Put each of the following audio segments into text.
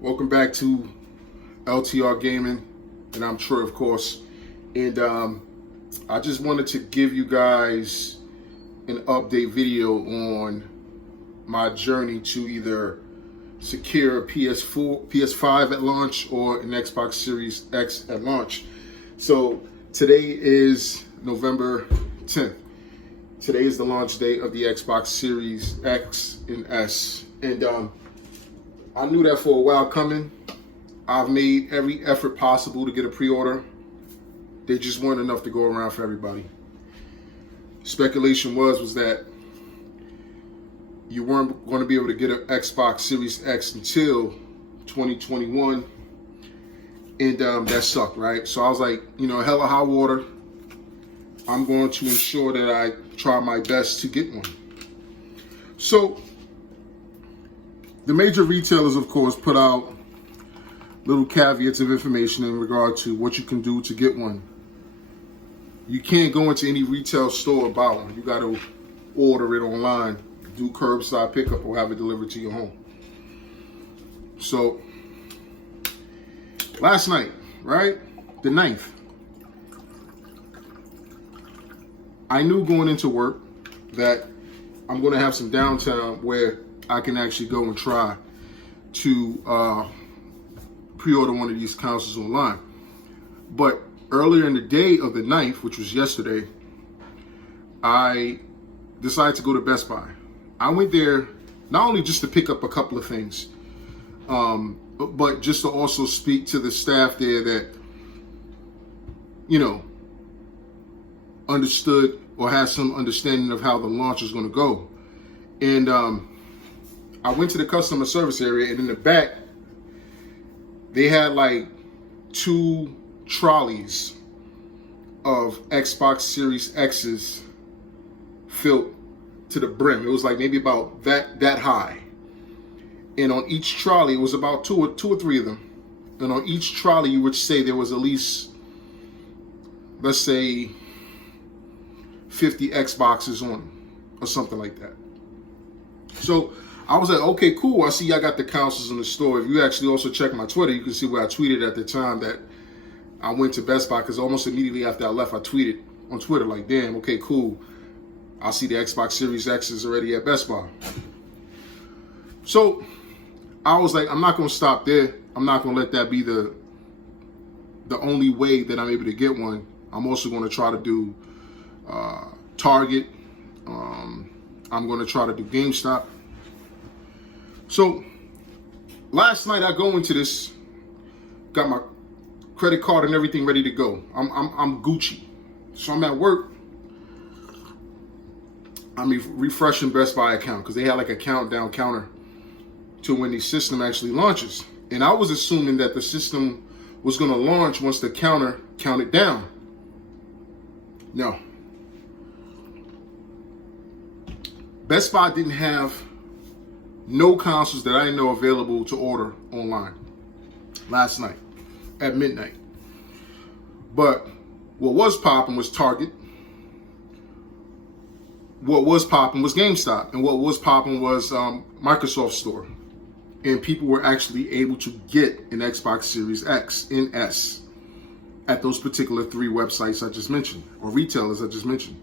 Welcome back to LTR Gaming, and I'm Troy, of course. And I just wanted to give you guys an update video on my journey to either secure a PS5 at launch or an Xbox Series X at launch. So today is November 10th. Today is the launch date of the Xbox Series X and S. And I knew that for a while coming. I've made every effort possible to get a pre-order. They just weren't enough to go around for everybody. Speculation was that you weren't going to be able to get an Xbox Series X until 2021. And that sucked, right? So I was like, hell or high water, I'm going to ensure that I try my best to get one. So the major retailers, of course, put out little caveats of information in regard to what you can do to get one. You can't go into any retail store or buy one. You got to order it online, do curbside pickup, or have it delivered to your home. So last night, right, the 9th, I knew going into work that I'm going to have some downtime where I can actually go and try to pre-order one of these consoles online. But earlier in the day of the 9th, which was yesterday, I decided to go to Best Buy. I went there not only just to pick up a couple of things, but just to also speak to the staff there that, understood or had some understanding of how the launch is going to go. And I went to the customer service area, and in the back, they had like 2 trolleys of Xbox Series X's filled to the brim. It was like maybe about that high. And on each trolley, it was about two or three of them. And on each trolley, you would say there was at least, let's say, 50 Xboxes on them, or something like that. So I was like, okay, cool. I see y'all got the consoles in the store. If you actually also check my Twitter, you can see where I tweeted at the time that I went to Best Buy, because almost immediately after I left, I tweeted on Twitter like, damn, okay, cool. I see the Xbox Series X is already at Best Buy. So I was like, I'm not going to stop there. I'm not going to let that be the only way that I'm able to get one. I'm also going to try to do Target. I'm going to try to do GameStop. So last night I go into this, got my credit card and everything ready to go. I'm Gucci. So I'm at work. I'm refreshing Best Buy account because they had like a countdown counter to when the system actually launches. And I was assuming that the system was going to launch once the counter counted down. No. Best Buy didn't have no consoles that I know available to order online last night at midnight. But what was popping was Target. What was popping was GameStop. And what was popping was Microsoft Store. And people were actually able to get an Xbox Series X and S at those particular 3 websites I just mentioned, or retailers I just mentioned.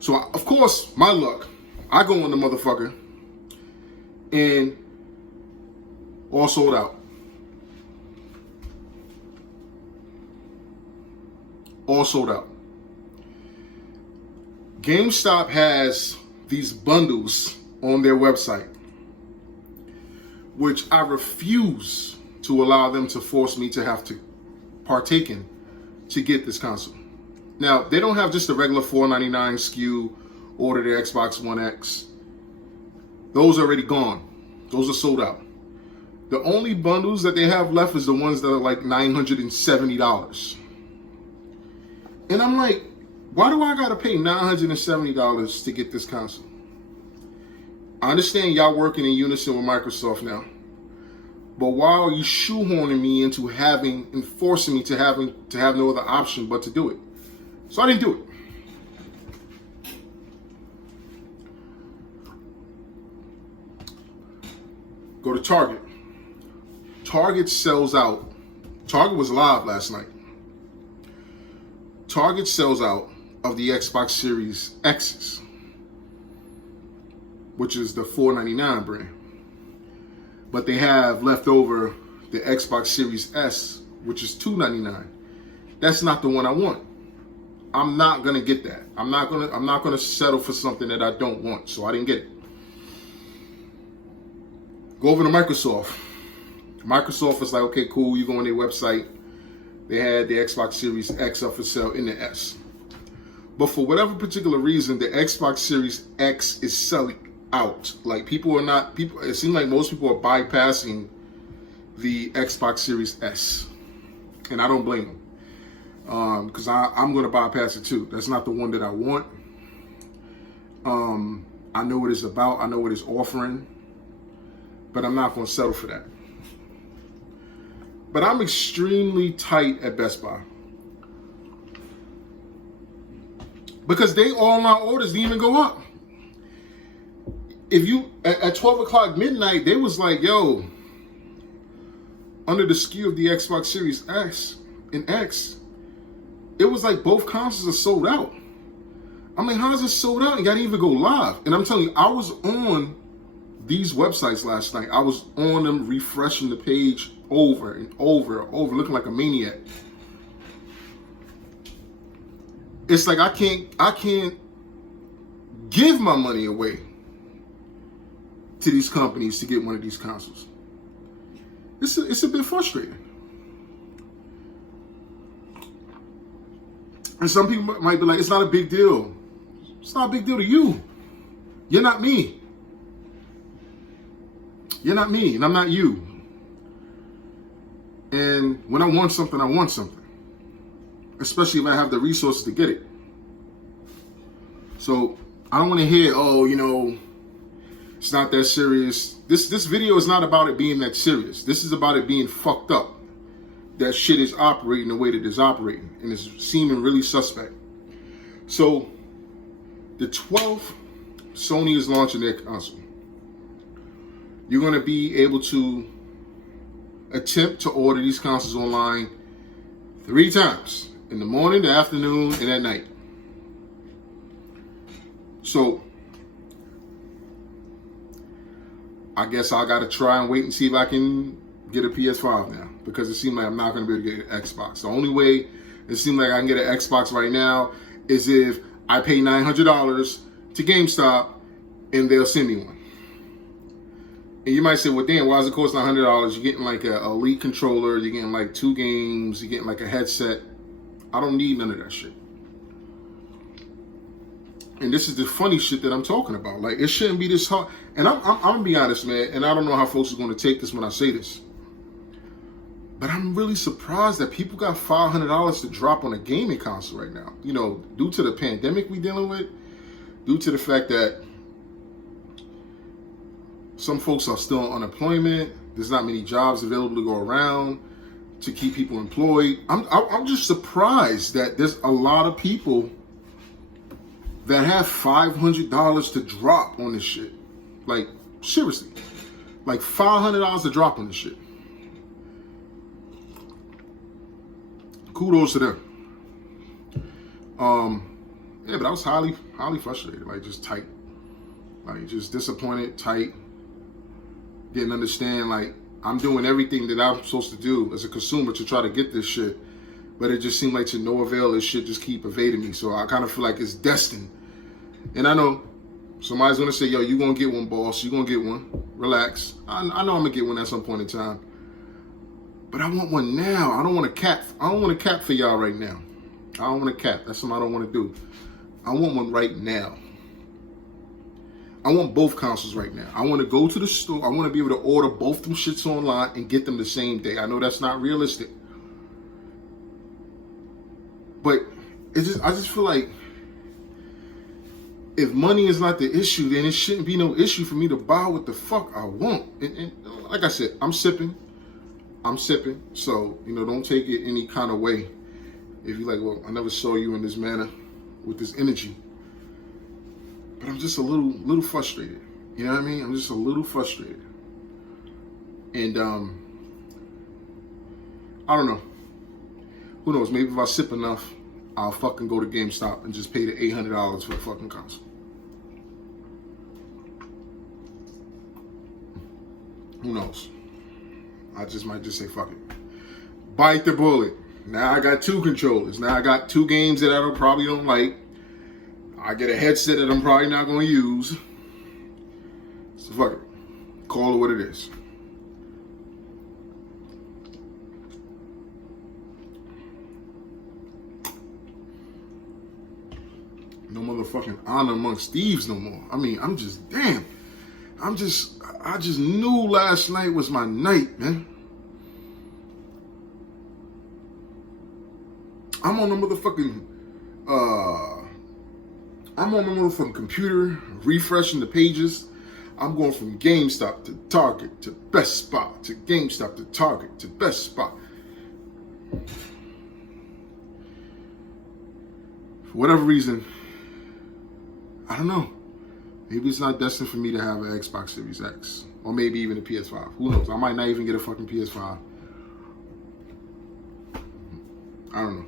So, of course, my luck, I go on the motherfucker, and all sold out. All sold out. GameStop has these bundles on their website, which I refuse to allow them to force me to have to partake in to get this console. Now, they don't have just a regular $4.99 SKU, order the Xbox One X. Those are already gone. Those are sold out. The only bundles that they have left is the ones that are like $970. And I'm like, why do I gotta pay $970 to get this console? I understand y'all working in unison with Microsoft now, but why are you shoehorning me into and forcing me to have no other option but to do it? So I didn't do it. Go to Target. Target sells out. Target was live last night. Target sells out of the Xbox Series X's, which is the $499 brand. But they have left over the Xbox Series S, which is $299. That's not the one I want. I'm not gonna get that. I'm not gonna settle for something that I don't want. So I didn't get it. Go over to Microsoft. Microsoft was like, okay, cool. You go on their website. They had the Xbox Series X up for sale in the S. But for whatever particular reason, the Xbox Series X is selling out. Like it seems like most people are bypassing the Xbox Series S. And I don't blame them. Because I'm going to bypass it too. That's not the one that I want. I know what it's about. I know what it's offering. But I'm not going to settle for that. But I'm extremely tight at Best Buy. Because they online orders didn't even go up. If you, at 12 o'clock midnight, they was like, yo, under the SKU of the Xbox Series X and X, it was like both consoles are sold out. I'm like, how is it sold out? You gotta even go live. And I'm telling you, I was on these websites last night. I was on them refreshing the page over and over and over, looking like a maniac. It's like I can't give my money away to these companies to get one of these consoles. It's a bit frustrating. And some people might be like, it's not a big deal. It's not a big deal to you. You're not me. You're not me, and I'm not you. And when I want something, I want something. Especially if I have the resources to get it. So I don't want to hear, oh, you know, it's not that serious. This video is not about it being that serious. This is about it being fucked up. That shit is operating the way that it's operating. And it's seeming really suspect. So the 12th, Sony is launching their console. You're going to be able to attempt to order these consoles online 3 times. In the morning, the afternoon, and at night. So, I guess I gotta try and wait and see if I can get a PS5 now. Because it seems like I'm not gonna be able to get an Xbox. The only way it seems like I can get an Xbox right now is if I pay $900 to GameStop and they'll send me one. And you might say, well, damn, why does it cost $100? You're getting like an Elite controller, you're getting like 2 games, you're getting like a headset. I don't need none of that shit. And this is the funny shit that I'm talking about. Like, it shouldn't be this hard. And I'm gonna be honest, man, and I don't know how folks are gonna take this when I say this. But I'm really surprised that people got $500 to drop on a gaming console right now. You know, due to the pandemic we dealing with, due to the fact that some folks are still on unemployment, there's not many jobs available to go around to keep people employed. I'm just surprised that there's a lot of people that have $500 to drop on this shit. Like, seriously. Like, $500 to drop on this shit. Kudos to them. Yeah, but I was highly frustrated. Like, just tight. Like, just disappointed, tight. Didn't understand, like, I'm doing everything that I'm supposed to do as a consumer to try to get this shit. But it just seemed like to no avail, this shit just keep evading me. So I kind of feel like it's destined. And I know somebody's going to say, yo, you going to get one, boss. You going to get one. Relax. I know I'm going to get one at some point in time. But I want one now. I don't want to cap. I don't want to cap for y'all right now. I don't want to cap. That's something I don't want to do. I want one right now. I want both consoles right now. I want to go to the store. I want to be able to order both them shits online and get them the same day. I know that's not realistic. But I just feel like if money is not the issue, then it shouldn't be no issue for me to buy what the fuck I want. And like I said, I'm sipping. So, you know, don't take it any kind of way. If you're like, well, I never saw you in this manner with this energy. But I'm just a little frustrated. You know what I mean? I'm just a little frustrated. And I don't know. Who knows? Maybe if I sip enough, I'll fucking go to GameStop and just pay the $800 for the fucking console. Who knows? I just might just say fuck it. Bite the bullet. Now I got 2 controllers. Now I got 2 games that I probably don't like. I get a headset that I'm probably not going to use. So fuck it. Call it what it is. No motherfucking honor amongst thieves no more. I mean, I'm just, damn. I just knew last night was my night, man. I'm on the motherfucking computer, refreshing the pages. I'm going from GameStop to Target to Best Buy to GameStop to Target to Best Buy. For whatever reason, I don't know. Maybe it's not destined for me to have an Xbox Series X. Or maybe even a PS5. Who knows? I might not even get a fucking PS5. I don't know.